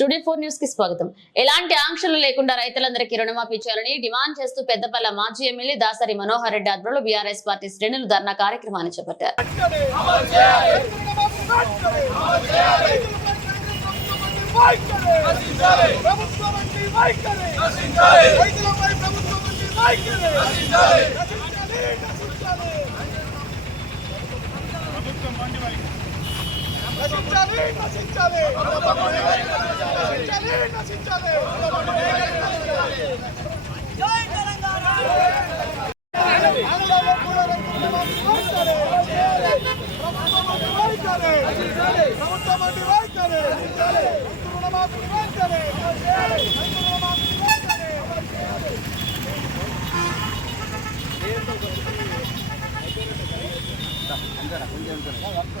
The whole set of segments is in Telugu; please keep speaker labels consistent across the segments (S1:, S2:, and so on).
S1: స్టూడియో ఫోర్ న్యూస్కి స్వాగతం ఎలాంటి ఆంక్షలు లేకుండా రైతులందరికీ రుణమాఫీ చేయాలని డిమాండ్ చేస్తూ పెద్దపల్ల మాజీ ఎమ్మెల్యే దాసరి మనోహర్ రెడ్డి ఆధ్వర్యంలో బీఆర్ఎస్ పార్టీ శ్రేణులు ధర్నా కార్యక్రమాన్ని చేపట్టారు
S2: ప్రభుత్వం నశించాలి నశించాలి. నశించాలి నశించాలి. జై తెలంగాణ. ఆందోళన కూడా వైఖరి ప్రభుత్వం రుణమాఫీ రుణమాఫీ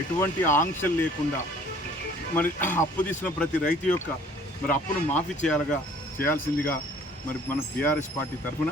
S3: ఎటువంటి ఆంక్షలు లేకుండా మరి అప్పు తీసిన ప్రతి రైతు యొక్క మరి అప్పును మాఫీ చేయాలగా చేయాల్సిందిగా మరి మన బీఆర్ఎస్ పార్టీ తరఫున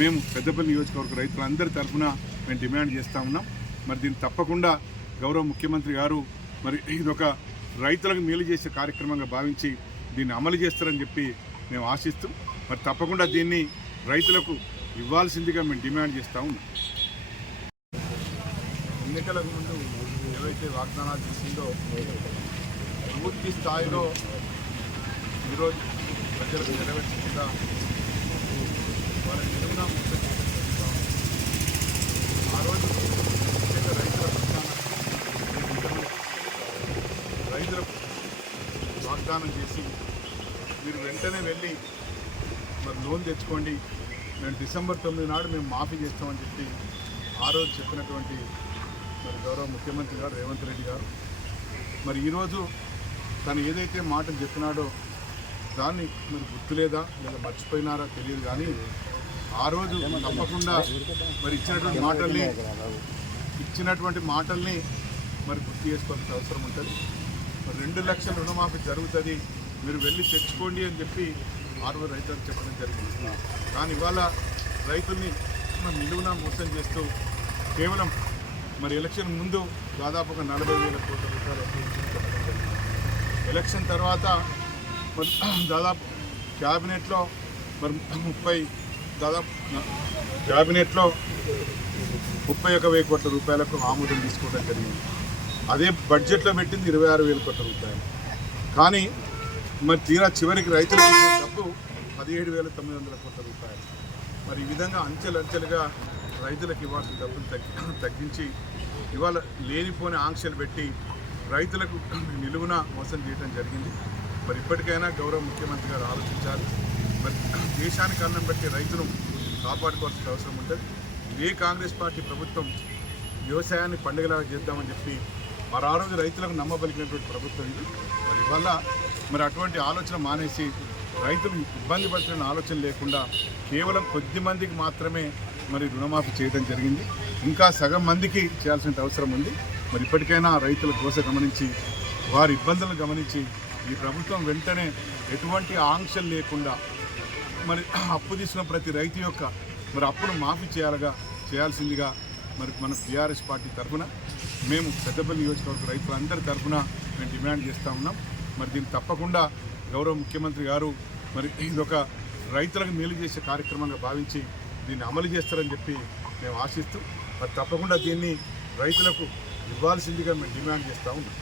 S3: మేము పెద్దపల్లి నియోజకవర్గ రైతులందరి తరఫున మేము డిమాండ్ చేస్తూ ఉన్నాం. మరి దీన్ని తప్పకుండా గౌరవ ముఖ్యమంత్రి గారు మరి ఇదొక రైతులకు మేలు చేసే కార్యక్రమంగా భావించి దీన్ని అమలు చేస్తారని చెప్పి మేము ఆశిస్తూ మరి తప్పకుండా దీన్ని రైతులకు ఇవ్వాల్సిందిగా మేము డిమాండ్ చేస్తూ ఉన్నాం. ఎన్నికలకు ముందు ఏవైతే వాగ్దానాలు చేసిందో పూర్తి స్థాయిలో ఈరోజు ప్రజలకు నెరవేర్చకుండా వాళ్ళని నిలువునా మోసం ఆ రోజు ముఖ్యంగా రైతుల పక్షాన రైతులకు వాగ్దానం చేసి మీరు వెంటనే వెళ్ళి మరి లోన్ తెచ్చుకోండి. మేము డిసెంబర్ తొమ్మిది నాడు మేము మాఫీ చేస్తామని చెప్పి ఆ రోజు చెప్పినటువంటి మరి గౌరవ ముఖ్యమంత్రి గారు రేవంత్ రెడ్డి గారు. మరి ఈరోజు తను ఏదైతే మాటలు చెప్పినాడో దాన్ని మరి గుర్తులేదా లేదా మర్చిపోయినారా తెలియదు కానీ ఆ రోజు తప్పకుండా మరి ఇచ్చినటువంటి మాటల్ని ఇచ్చినటువంటి మాటల్ని మరి గుర్తు చేసుకోవాల్సిన అవసరం ఉంటుంది. మరి రెండు లక్షల రుణమాఫీ జరుగుతుంది. మీరు వెళ్ళి తెచ్చుకోండి అని చెప్పి ఆరు రైతులకు చెప్పడం జరిగింది. కానీ ఇవాళ రైతుల్ని నిలువున మోసం చేస్తూ కేవలం మరి ఎలక్షన్ ముందు దాదాపు ఒక నలభై వేల కోట్ల రూపాయలు ఎలక్షన్ తర్వాత మరి దాదాపు క్యాబినెట్లో మరి ముప్పై దాదాపు క్యాబినెట్లో ముప్పై ఒక వెయ్యి కోట్ల రూపాయలకు ఆమోదం తీసుకోవడం జరిగింది. అదే బడ్జెట్లో పెట్టింది ఇరవై ఆరు వేల కోట్ల రూపాయలు. కానీ మరి తీరా చివరికి రైతులు డబ్బు పదిహేడు వేల తొమ్మిది వందల కోట్ల రూపాయలు. మరి ఈ విధంగా అంచెలంచెలుగా రైతులకు ఇవ్వాల్సిన డబ్బులు తగ్గి తగ్గించి ఇవాళ లేనిపోని ఆంక్షలు పెట్టి రైతులకు నిలువున మోసం చేయడం జరిగింది. మరి ఇప్పటికైనా గౌరవ ముఖ్యమంత్రి గారు ఆలోచించాలి. మరి దేశానికి అన్నం పెట్టి రైతును కాపాడుకోవాల్సిన అవసరం ఉంటుంది. ఇదే కాంగ్రెస్ పార్టీ ప్రభుత్వం వ్యవసాయాన్ని పండుగలాగా చేద్దామని చెప్పి మరి ఆ రోజు రైతులకు నమ్మబలిగినటువంటి ప్రభుత్వం ఇది. మరి వల్ల మరి అటువంటి ఆలోచన మానేసి రైతులు ఇబ్బంది పడుతున్న ఆలోచన లేకుండా కేవలం కొద్ది మందికి మాత్రమే మరి రుణమాఫీ చేయడం జరిగింది. ఇంకా సగం మందికి చేయాల్సిన అవసరం ఉంది. మరి ఇప్పటికైనా రైతుల కోస గమనించి వారి ఇబ్బందులను గమనించి ఈ ప్రభుత్వం వెంటనే ఎటువంటి ఆంక్షలు లేకుండా మరి అప్పు తీసిన ప్రతి రైతు యొక్క మరి అప్పును మాఫీ చేయాలగా చేయాల్సిందిగా మరి మన టీఆర్ఎస్ పార్టీ తరఫున మేము పెద్దపల్లి నియోజకవర్గ రైతులందరి తరఫున మేము డిమాండ్ చేస్తూ ఉన్నాం. మరి దీన్ని తప్పకుండా గౌరవ ముఖ్యమంత్రి గారు మరి ఇదొక రైతులకు మేలు చేసే కార్యక్రమంగా భావించి దీన్ని అమలు చేస్తారని చెప్పి మేము ఆశిస్తూ మరి తప్పకుండా దీన్ని రైతులకు ఇవ్వాల్సిందిగా మేము డిమాండ్ చేస్తూ ఉన్నాం.